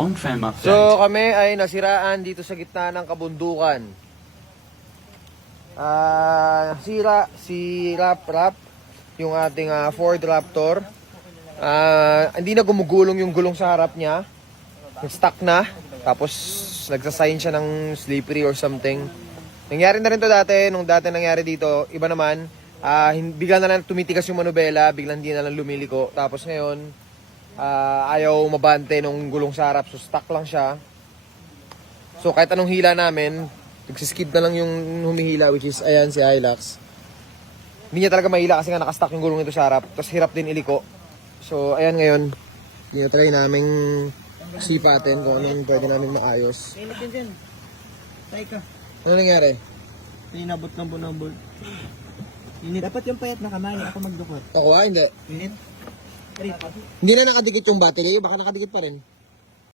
On fam update. So kami ay nasiraan dito sa gitna ng kabundukan. Nasira si Rap, yung ating Ford Raptor. Hindi na gumugulong yung gulong sa harap niya. Nag-stuck na. Tapos nagsasign siya ng slippery or something. Nangyari na rin to dati. Nung dati nangyari dito, iba naman. Bigla na lang tumitikas yung manubela. Biglang hindi na lang lumiliko. Tapos ngayon, ayaw mabante nung gulong sa harap. So stuck lang siya. So kahit anong hila namin, nagsiskid na lang yung humihila, which is ayan si Hilux. Hindi niya talaga mahila kasi nga nakastuck yung gulong nito sa harap. Tapos hirap din iliko. So ayan ngayon, try namin sipatin kung ano pwede namin maayos. Init din dyan. Tay ka. Ano nangyari? Inabot ng bunabol. Init. Dapat yung payat na kamay. Ako magdukot. Ako hindi. Init. Hindi na nakadikit yung battery, baka nakadikit pa rin.